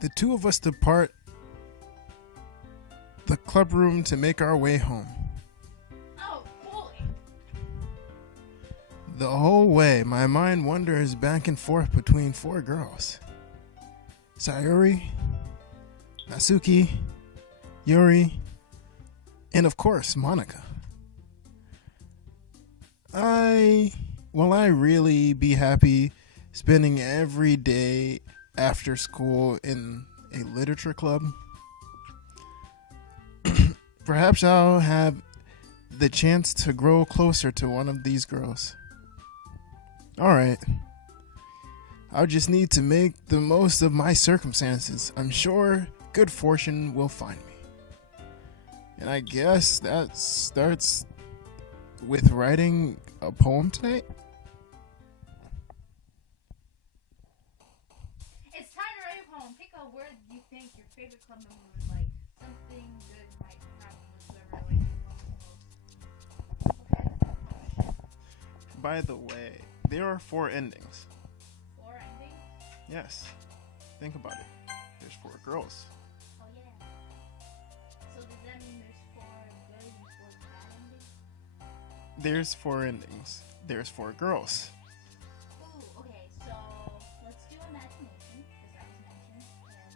the two of us depart the club room to make our way home. Oh, boy. The whole way, my mind wanders back and forth between four girls. Sayori, Natsuki, Yuri, and of course, Monica. Will I really be happy spending every day after school in a literature club? Perhaps I'll have the chance to grow closer to one of these girls. Alright. I'll just need to make the most of my circumstances. I'm sure good fortune will find me. And I guess that starts with writing a poem tonight? It's time to write a poem. Pick a word you think your favorite club member would like. Something good might happen with whoever writes the poem. Okay. By the way, there are 4 endings. 4 endings? Yes. Think about it. There's 4 girls. Oh, yeah. So does that mean there's 4 good and 4 bad endings? There's 4 endings. There's 4 girls. Ooh, okay, so let's do imagination, because that was mentioned, and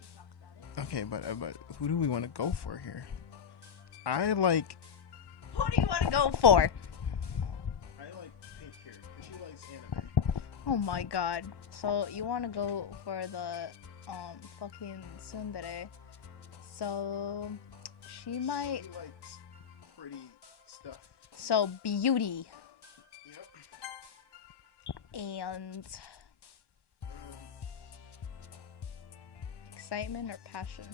she talked about it. Okay, but who do we want to go for here? I like Who do you want to go for? Pink here, because she likes anime. Oh my god. So you want to go for the fucking tsundere. So she might. She likes pretty stuff. So beauty Yep. and excitement or passion.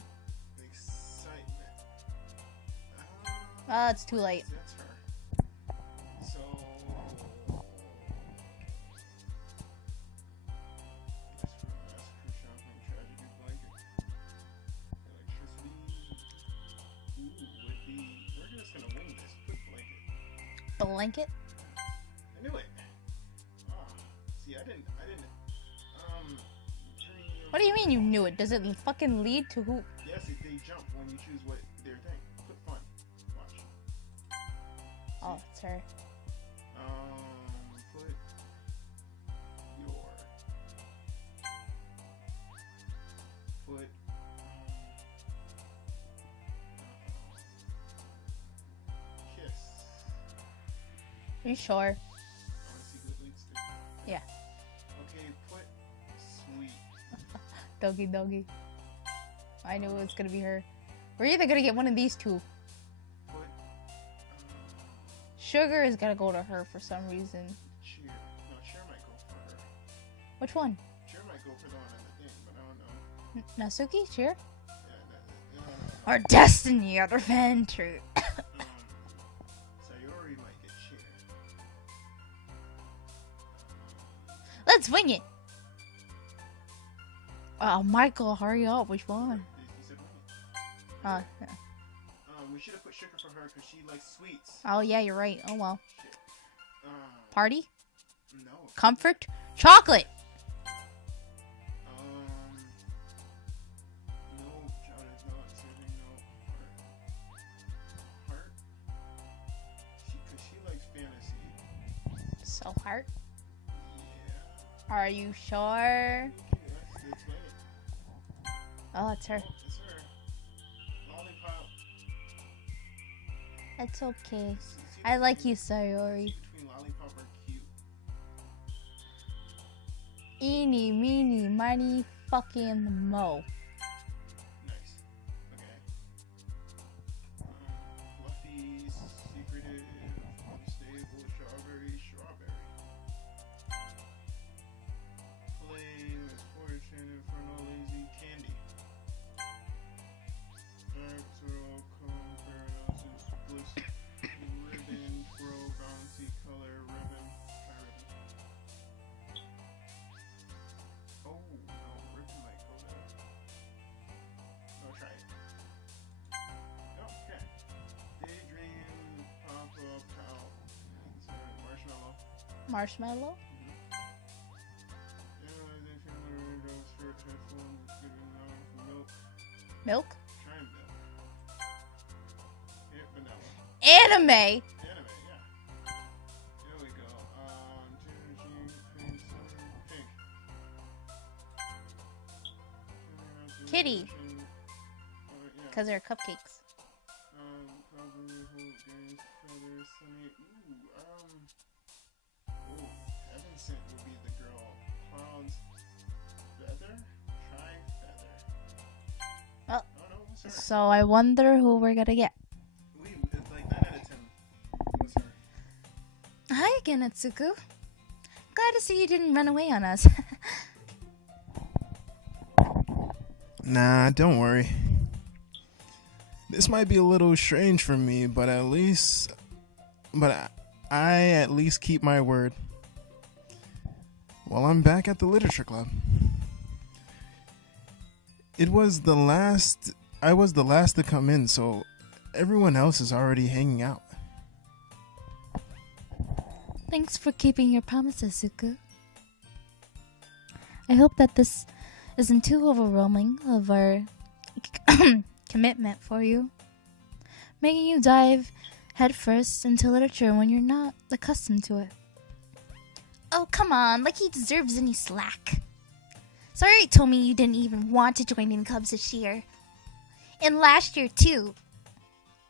Excitement. Ah, it's too late. That's her. So. We're just gonna wing this. Quick blanket. Blanket? I knew it. See, I didn't. What do you mean you knew it? Does it fucking lead to who? Yes, they jump when you choose what their thing. Quick fun. Watch. Oh, it's her. Put your foot. Kiss. Are you sure? I want to see who it leads to. Yeah. Okay, put sweet. Doki Doki. I knew it was gonna be her. We're either gonna get one of these two. Put Sugar is gonna go to her for some reason. cheer. No, cheer might go for her. Which one? Cheer might go for the one on the thing, but I don't know. Natsuki? Cheer? Yeah, Or Destiny Adventure. Sayori might get cheer. Let's wing it. Oh, Michael, hurry up. Which one? You said wing it. Yeah. We should have put sugar for her because she likes sweets. Oh, yeah, you're right. Oh, well. Shit. Party? No. Comfort? Chocolate! No, child is not serving no heart. Because she likes fantasy. So, heart? Yeah. Are you sure? Okay, let's wait. Oh, it's her. It's her. Lollipop. It's okay. See I like you, Sayori. between lollipop or cute. Eeny, meeny, miny, fucking mo. Nice. Okay. Fluffy, secretive, unstable, strawberry. Plain, misfortune, infernal, lazy, candy. Natural, calm, paradoxes, bliss, ribbon, throw, bouncy, color, ribbon. Try ribbon. Oh, no, ribbon might go there. No, try it. Oh, okay. Daydream, pop-up, pout, marshmallow. Marshmallow? Milk? Try milk. Here, vanilla. Anime! Anime, yeah. Here we go. Pink. Kitty. Because they're cupcakes. Heaven Sent will be the girl. Clown's feather? Try feather. Well, Oh no, what's her? so I wonder who we're gonna get. It's like 9 out of 10. What's her? Hi again, Atsuku. Glad to see you didn't run away on us. Nah, don't worry. This might be a little strange for me, but I at least keep my word. Well, I'm back at the literature club. I was the last to come in, so everyone else is already hanging out. Thanks for keeping your promise, Atsuku. I hope that this isn't too overwhelming of our commitment for you, making you dive headfirst into literature when you're not accustomed to it. Oh, come on, like he deserves any slack. Sorry you told me you didn't even want to join in clubs this year. And last year, too.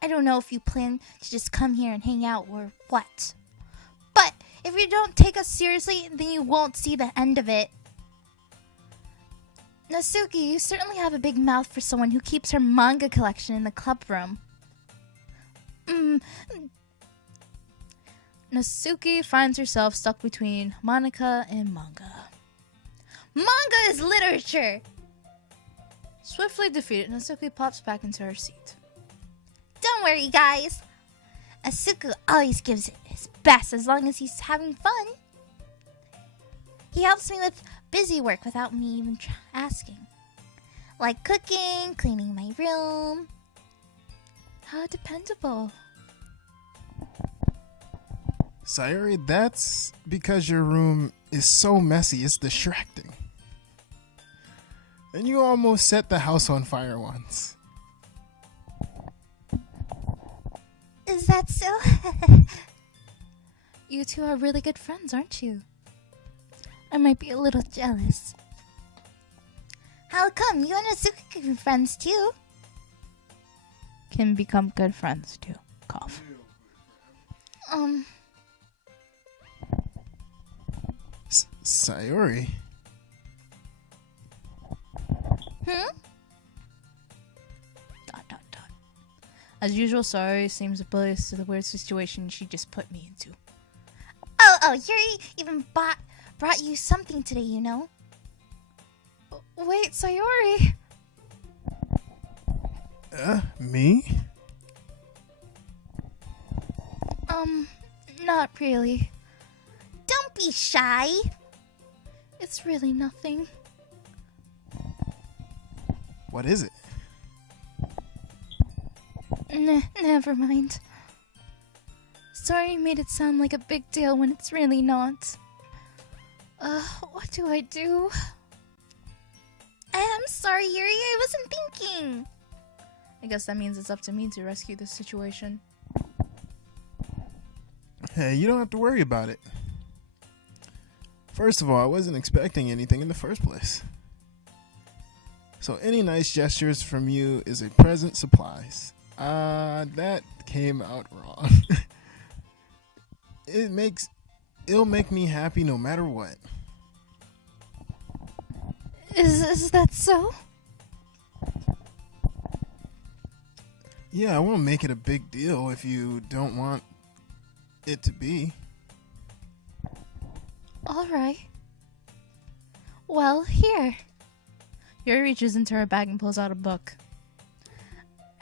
I don't know if you plan to just come here and hang out or what. But if you don't take us seriously, then you won't see the end of it. Nasuki, you certainly have a big mouth for someone who keeps her manga collection in the club room. Nasuki finds herself stuck between Monica and manga. Manga is literature! Swiftly defeated, Nasuki pops back into her seat. Don't worry, guys. Asuku always gives it his best as long as he's having fun. He helps me with busy work without me even asking. Like cooking, cleaning my room. How dependable. Sayori, that's because your room is so messy, it's distracting. And you almost set the house on fire once. Is that so? You two are really good friends, aren't you? I might be a little jealous. How come? You and Asuka can be friends too. Can become good friends too. Cough. Sayori? Dot. As usual, Sayori seems oblivious to the weird situation she just put me into. Oh, Yuri even brought you something today, you know? Wait, Sayori. Me? Not really. Don't be shy. It's really nothing. What is it? Never mind. Sorry you made it sound like a big deal when it's really not. What do I do? I'm sorry, Yuri. I wasn't thinking. I guess that means it's up to me to rescue this situation. Hey, you don't have to worry about it. First of all, I wasn't expecting anything in the first place. So any nice gestures from you is a present supplies. That came out wrong. It'll make me happy no matter what. Is that so? Yeah, I won't make it a big deal if you don't want it to be. Alright. Well, here. Yuri reaches into her bag and pulls out a book.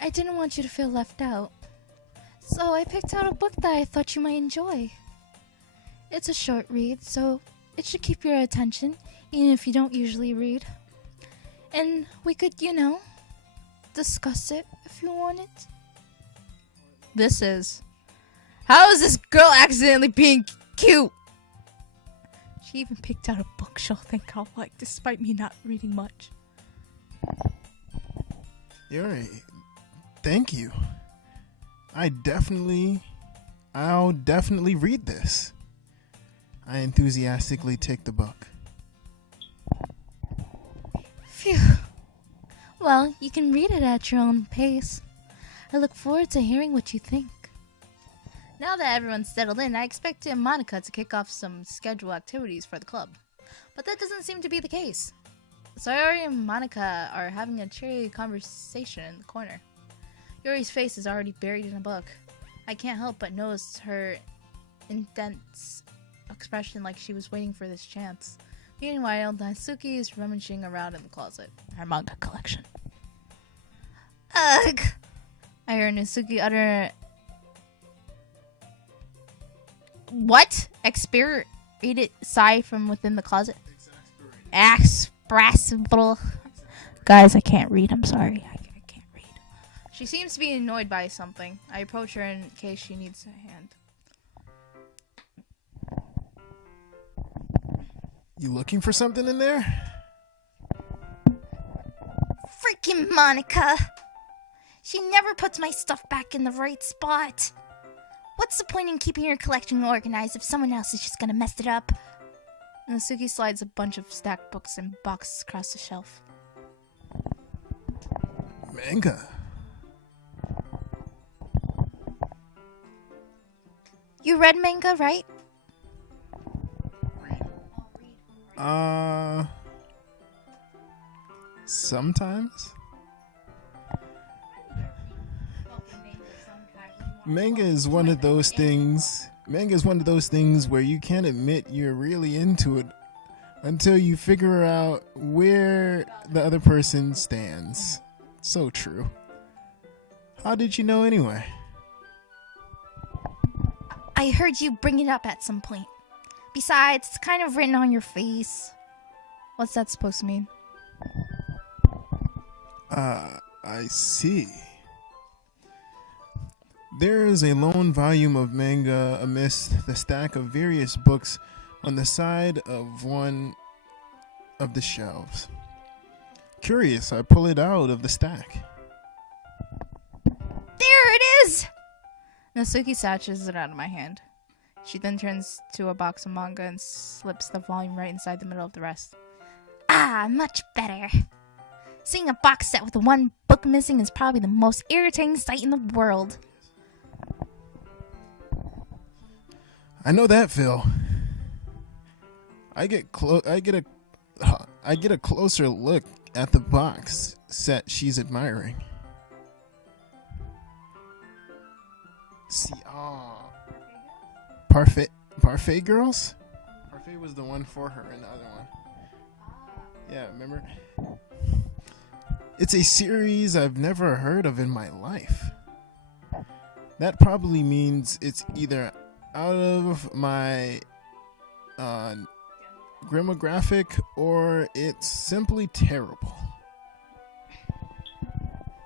I didn't want you to feel left out, so I picked out a book that I thought you might enjoy. It's a short read, so it should keep your attention, even if you don't usually read. And we could, discuss it if you wanted. This is... How is this girl accidentally being cute? She even picked out a book she'll think I'll like, despite me not reading much. Yuri, thank you. I'll definitely read this. I enthusiastically take the book. Phew. Well, you can read it at your own pace. I look forward to hearing what you think. Now that everyone's settled in, I expect Monica to kick off some scheduled activities for the club. But that doesn't seem to be the case. Sayori and Monica are having a cheery conversation in the corner. Yuri's face is already buried in a book. I can't help but notice her intense expression like she was waiting for this chance. Meanwhile, Natsuki is rummaging around in the closet, her manga collection. Ugh! I hear Natsuki utter... What? Exasperated sigh from within the closet. Expressible. Guys, I can't read. I'm sorry. I can't read. She seems to be annoyed by something. I approach her in case she needs a hand. You looking for something in there? Freaking Monica! She never puts my stuff back in the right spot. What's the point in keeping your collection organized if someone else is just gonna mess it up? Natsuki slides a bunch of stacked books and boxes across the shelf. Manga. You read manga, right? Sometimes. Manga is one of those things where you can't admit you're really into it until you figure out where the other person stands. So true. How did you know anyway? I heard you bring it up at some point. Besides, it's kind of written on your face. What's that supposed to mean? I see. There is a lone volume of manga amidst the stack of various books on the side of one of the shelves. Curious, I pull it out of the stack. There it is! Natsuki snatches it out of my hand. She then turns to a box of manga and slips the volume right inside the middle of the rest. Ah, much better. Seeing a box set with one book missing is probably the most irritating sight in the world. I know that, Phil. I get a closer look at the box set she's admiring. See, Parfait Girls? Parfait was the one for her and the other one. Yeah, remember? It's a series I've never heard of in my life. That probably means it's either out of my demographic or it's simply terrible.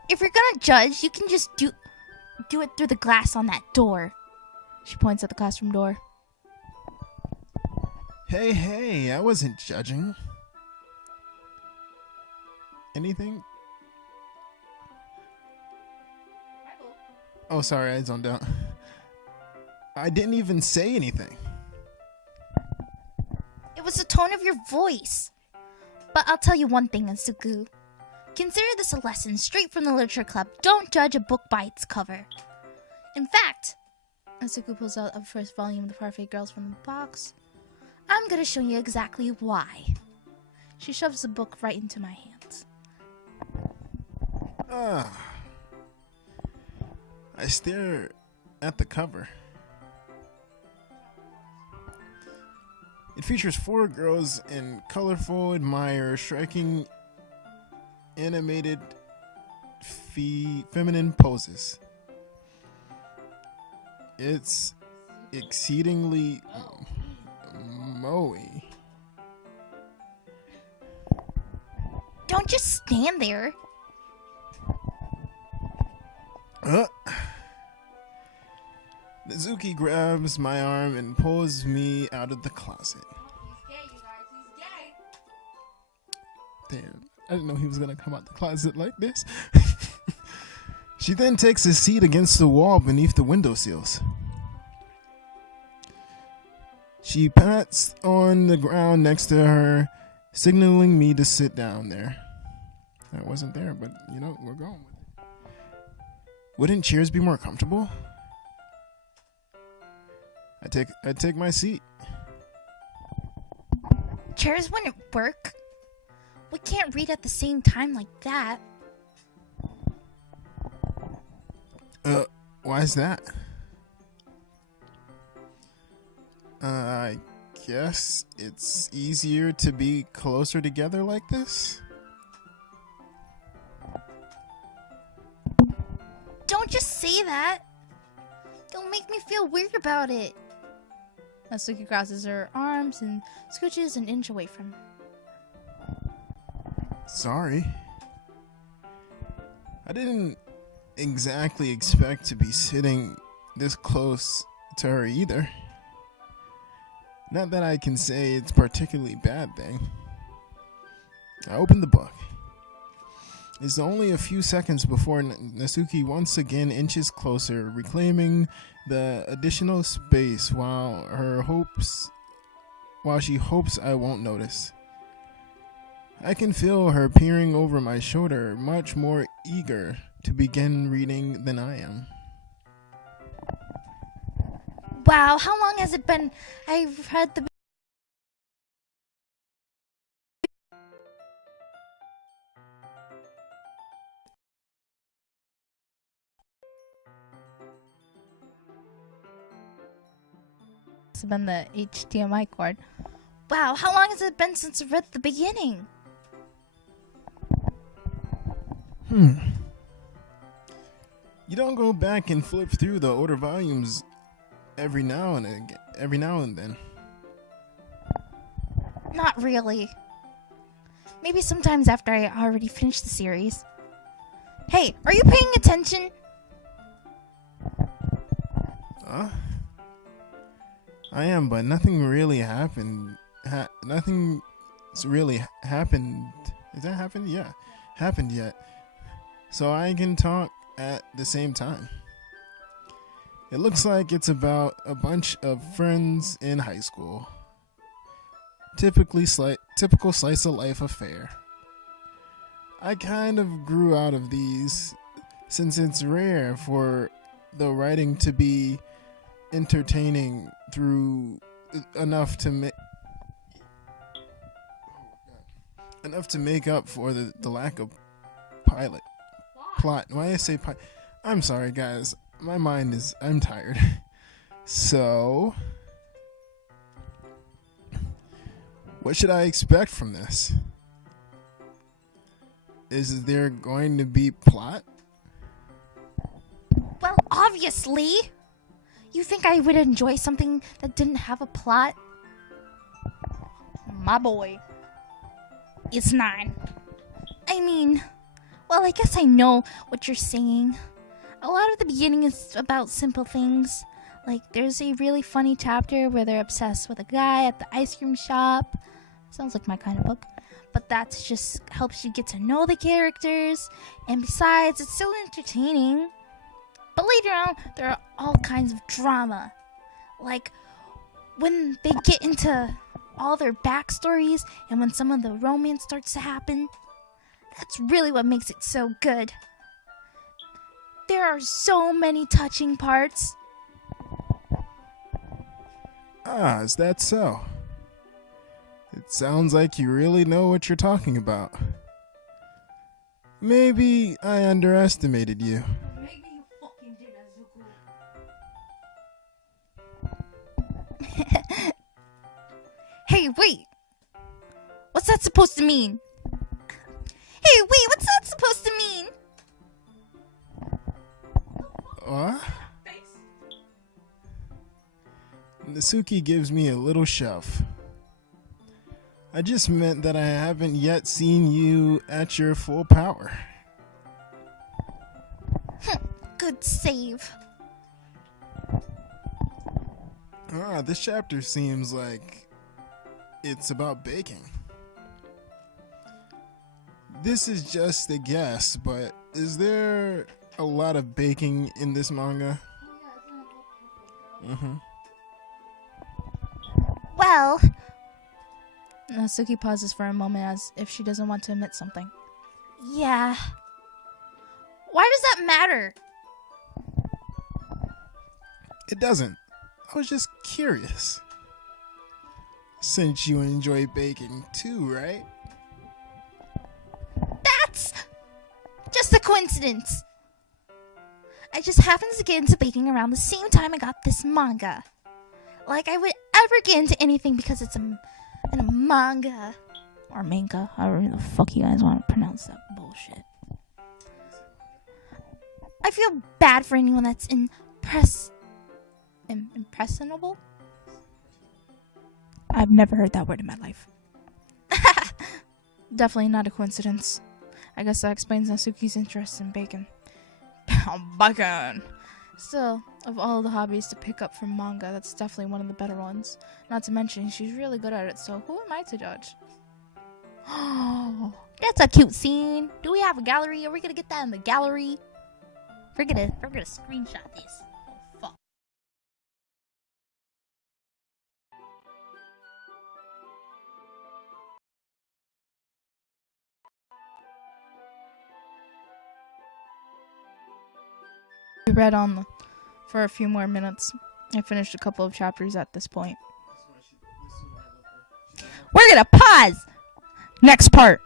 If you're gonna judge, you can just do it through the glass on that door. She points at the classroom door. Hey, I wasn't judging. Anything? Oh, sorry, I zoned out. I didn't even say anything. It was the tone of your voice. But I'll tell you one thing, Asuku. Consider this a lesson straight from the literature club. Don't judge a book by its cover. In fact, Asuku pulls out the first volume of the Parfait Girls from the box. I'm gonna show you exactly why. She shoves the book right into my hands. I stare at the cover. It features 4 girls in colorful, striking, animated, feminine poses. It's exceedingly moe. Don't just stand there. Mizuki grabs my arm and pulls me out of the closet. He's gay, you guys. He's gay. Damn, I didn't know he was gonna come out the closet like this. She then takes a seat against the wall beneath the window sills. She pats on the ground next to her, signaling me to sit down there. I wasn't there, but you know, we're going with it. Wouldn't chairs be more comfortable? I take my seat. Chairs wouldn't work. We can't read at the same time like that. Why is that? I guess it's easier to be closer together like this. Don't just say that. Don't make me feel weird about it. Natsuki crosses her arms and scooches an inch away from him. Sorry. I didn't exactly expect to be sitting this close to her either. Not that I can say it's a particularly bad thing. I opened the book. It's only a few seconds before Natsuki once again inches closer, reclaiming the additional space while she hopes I won't notice. I can feel her peering over my shoulder, much more eager to begin reading than I am. Wow, how long has it been? I've read the... It's been the HDMI cord. Wow, how long has it been since I've read the beginning? You don't go back and flip through the older volumes every now and then. Not really. Maybe sometimes after I already finished the series. Hey, are you paying attention? I am, but nothing really happened. Nothing's really happened. Is that happened? Yeah, happened yet. So I can talk at the same time. It looks like it's about a bunch of friends in high school. Typical slice of life affair. I kind of grew out of these since it's rare for the writing to be entertaining through enough to make up for the lack of plot. Why I say I'm sorry, guys. I'm tired. So, what should I expect from this? Is there going to be plot? Well, obviously. You think I would enjoy something that didn't have a plot? My boy is 9. I mean, well, I guess I know what you're saying. A lot of the beginning is about simple things. Like, there's a really funny chapter where they're obsessed with a guy at the ice cream shop. Sounds like my kind of book. But that just helps you get to know the characters. And besides, it's still entertaining. But later on, there are all kinds of drama. Like, when they get into all their backstories and when some of the romance starts to happen. That's really what makes it so good. There are so many touching parts. Is that so? It sounds like you really know what you're talking about. Maybe I underestimated you. Maybe you fucking did, Azuku. Hey, wait! What's that supposed to mean? Hey, wait, what's that supposed to mean? What? Natsuki gives me a little shove. I just meant that I haven't yet seen you at your full power. Good save. This chapter seems like it's about baking. This is just a guess, but is there a lot of baking in this manga. Well, Natsuki pauses for a moment as if she doesn't want to admit something. Yeah. Why does that matter? It doesn't. I was just curious. Since you enjoy baking too, right? That's just a coincidence. I just happened to get into baking around the same time I got this manga. Like I would ever get into anything because it's in a manga. Or manga, however the fuck you guys want to pronounce that bullshit. I feel bad for anyone that's impressionable? I've never heard that word in my life. Definitely not a coincidence. I guess that explains Natsuki's interest in bacon. Bacon! Still, of all the hobbies to pick up from manga, that's definitely one of the better ones. Not to mention, she's really good at it, so who am I to judge? Oh, that's a cute scene. Do we have a gallery? Are we gonna get that in the gallery? We're gonna screenshot this. Oh, fuck. We read on for a few more minutes. I finished a couple of chapters at this point. We're gonna pause. Next part.